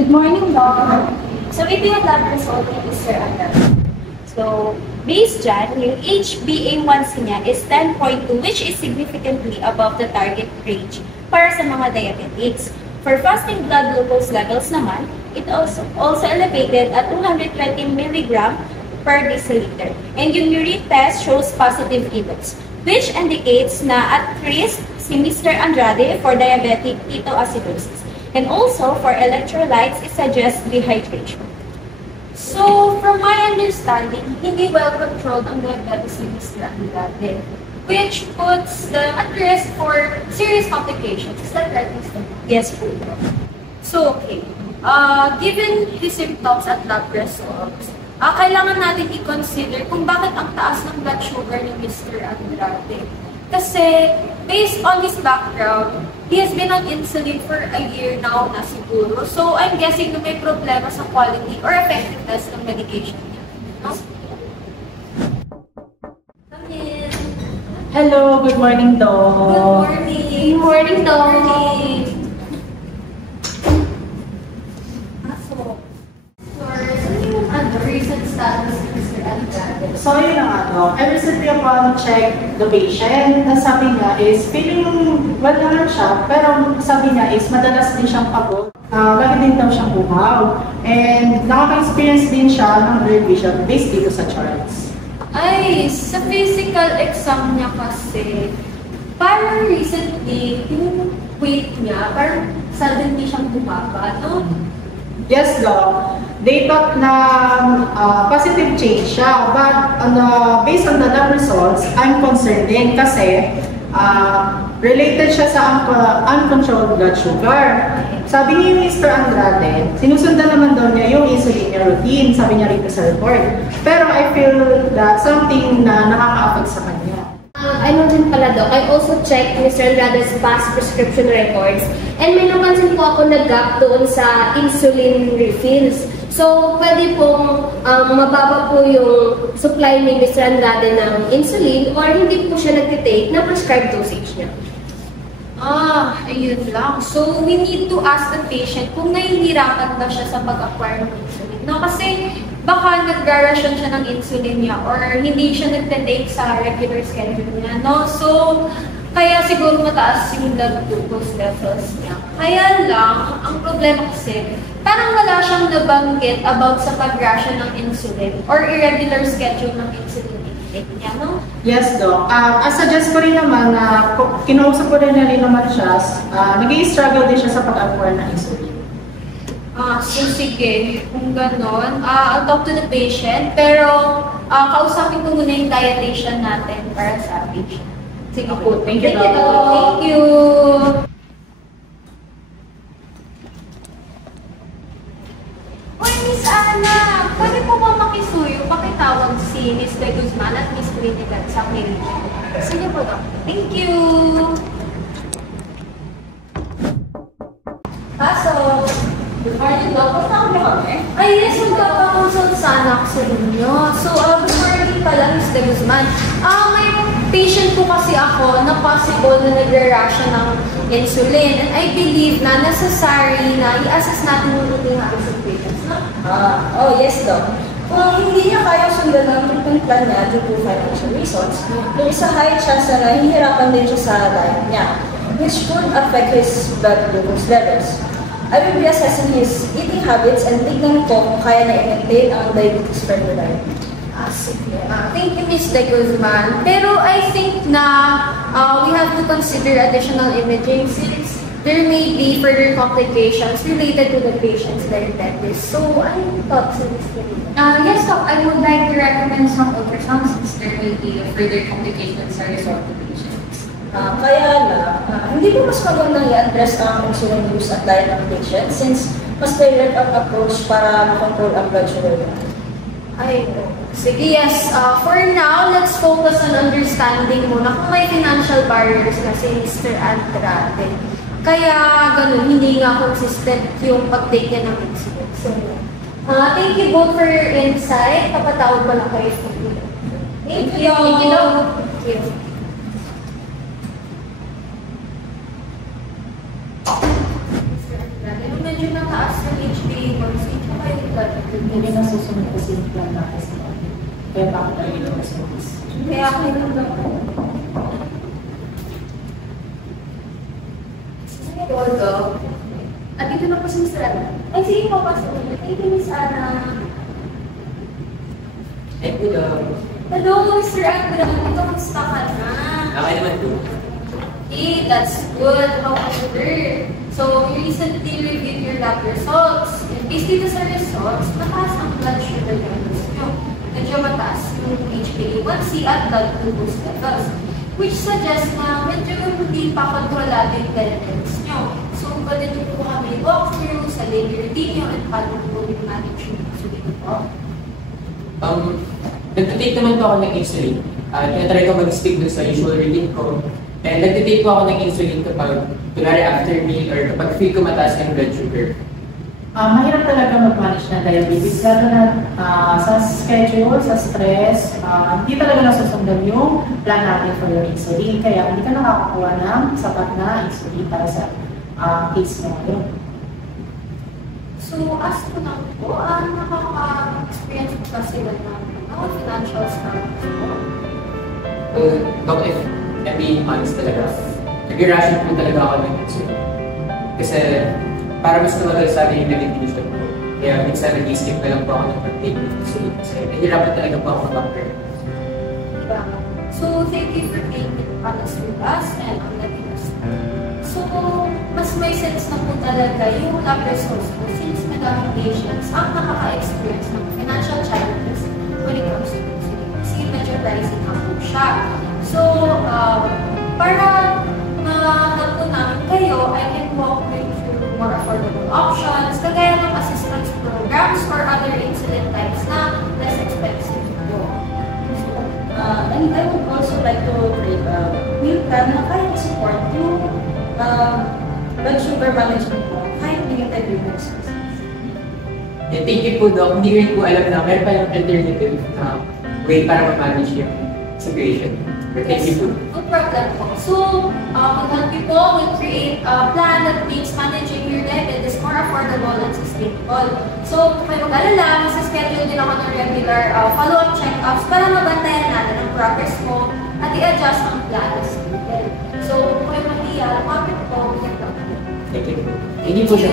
Good morning, Doc. So, ito yung lab result ni Mr. Agar. So, based dyan, yung HbA1c niya is 10.2, which is significantly above the target range para sa mga diabetics. For fasting blood glucose levels naman, it also elevated at 220 mg per deciliter. And yung urine test shows positive events, which indicates na at risk si Mr. Andrade for diabetic ketoacidosis. And also, for electrolytes, it suggests dehydration. So, from my understanding, hindi well-controlled ang diabetes ni Mr. Andrade, which puts them at risk for serious complications. Is that right, Mr.? Yes, po. So, okay. Given the symptoms at lab results, kailangan natin i-consider kung bakit ang taas ng blood sugar ni Mr. Andrade. Kasi, based on his background, he has been on insulin for a year now na siguro. So, I'm guessing na may problema sa quality or effectiveness ng medication niya. No? Come in. Hello, good morning, Doc. Good morning. Good morning, Doc. Recent status ni Mr. Andrade. So, yun na nga, Doc. I recently upon check the patient, na sabi niya is feeling well naman siya, pero sabi niya is madalas din siyang pagod. Lagi din daw siyang uhaw. And nakaka-experience din siya ng blurred vision based dito sa charts. Ay, sa physical exam niya kasi, parang recently, yung weight niya, parang suddenly siyang bumaba, no? Yes, Doc. They thought na positive change siya, but based on the lab results, I'm concerned din kasi related siya sa uncontrolled blood sugar. Sabi ni Mr. Andrade, sinusundan naman daw niya yung insulin niya routine, sabi niya rito sa report. Pero I feel that something na nakaka-affect sa kanya. I know din pala, Doc. I also checked Mr. Andrade's past prescription records and may napansin po ako na gap doon sa insulin refills. So, pwede pong mababa po yung supply ni Mr. Andrade ng insulin or hindi po siya nagtitake na prescribed dosage niya. Ayun lang. So, we need to ask the patient kung nahihirapan ba siya sa pag-acquire ng insulin. No? Kasi, baka nag-ration siya ng insulin niya or hindi siya nagtitake sa regular schedule niya. No? So, kaya siguro mataas yung blood glucose levels niya. Kaya lang, ang problema kasi, parang wala siyang nabanggit about sa pag-ration ng insulin or irregular schedule ng insulin intake niya, no? Yes, Doc. Suggest ko rin naman na kinausap ko rin naman siya, nag-i-struggle din siya sa pag-acquire ng insulin. So sige, kung ganon, I'll talk to the patient, pero kausapin ko muna yung dietitian natin para sa patient. Sige po. Thank you, Doc. Thank you. Uy, Miss Ana, pwede po ba makisuyo? Pakitawag si Miss De Guzman at Miss Trinidad sa clinic. Sige po, Doc. Thank you. Pasok. Good morning, Doc. Kasama mo kami? Ay, yes, magkakakonsult sana ako sa inyo. So, good morning pala, Miss De Guzman. May patient po kasi ako na possible na nagre-ration ng insulin. And I believe na necessary na i-assess natin yung routine natin sa patients, no? Oh, yes, Doc. Kung hindi niya kaya sundan ang treatment plan niya due to financial reasons, yung isa high chance na nahihirapan din siya sa diet niya, which could affect his blood glucose levels. I will be assessing his eating habits and tignan ko kung kaya na i-maintain ang diabetes preliminary. Sige. Thank you, Ms. De Guzman. Pero I think na we have to consider additional imaging since there may be further complications related to the patient's diabetes. So, ano yung thoughts of Ms. Trinidad? Yes, Doc. I would like to recommend some ultrasounds since there may be further complications as a result of the patients. Kaya hindi ko mas magandang i-address ang insulin use at diet ng patient since mas tailored ang approach para makontrol ang blood sugar niya. Sige, yes. For now, let's focus on understanding muna kung may financial barriers kasi Mr. Andrade. Kaya, ganun, hindi nga consistent yung pag-take niya ng insulin. So, thank you both for your insight. Papatawag ko lang kayo. Thank you. Thank you. Thank you. Medyo nataas ng HbA1c HbA1c, tsaka yung blood Hindi rin nasusunod kasi yung plan natin sa body. Kaya bakit tayo ito sa service? Kaya kailan lang po. Although, at dito na po si Mr. Ana. Ay, sige po, pasok. Thank you, Miss Ana. Ay, po daw. Hello, Mr. Andra. Kamusta ka na? Okay naman po. Hey, that's good. However, so you recently reviewed your lab results. And based dito sa results, mataas ang blood sugar levels nyo. Medyo mataas yung HbA1c at blood glucose levels, which suggests na medyo hindi pa kontrolado yung levels nyo. So, pwede nyo po kami walk through sa daily routine nyo and paano po yung manage yung insulin po. Nagtitake naman po ako ng insulin. Tinatry ko mag-stick dun sa usual routine ko. And nagtitake po ako ng insulin kapag, kunwari after meal or kapag feel ko mataas yung blood sugar. Mahirap talaga mag-manage ng diabetes, lalo na sa schedule, sa stress, hindi talaga nasusundan yung plan natin for your insulin. Kaya hindi ka nakakakuha ng sapat na insulin para sa case mo ngayon. So, as ko lang po, nakaka-experience po kasi ng financial struggles po. Dok, if I'm being honest talaga, nag-ration po talaga ako ng insulin. Kasi para mas tumagal sa akin yung medication ko. Kaya minsan nag-skip na lang po ako ng pag-take ng insulin. Kasi nahirapan talaga po ako mag-doctor. So, thank you for being honest with us and letting us know. So, mas may sense na po talaga yung lab results po since madaming patients ang nakaka-experience ng financial challenges when it comes to insulin. Kasi medyo pricing na po siya. So, para ma-help po namin kayo, I can walk you through more affordable options, kagaya ng assistance programs or other insulin types na less expensive po. And I would also like to create a meal plan na kaya support yung blood sugar management mo kahit limited yung exercise. Yeah, thank you po, Doc. Hindi rin po alam na meron pa yung alternative way para ma-manage yung situation. But thank you po. No problem po. So, we'll help you po. We'll create a plan that makes managing your diabetes more affordable and sustainable. So, kung may mag-alala, masa-schedule din ako ng regular follow-up check-ups para mabantayan natin ang progress mo at i-adjust ang plan as needed. So, kung may mag-iala, kapit po, we can talk. Thank you po. Thank you po siya.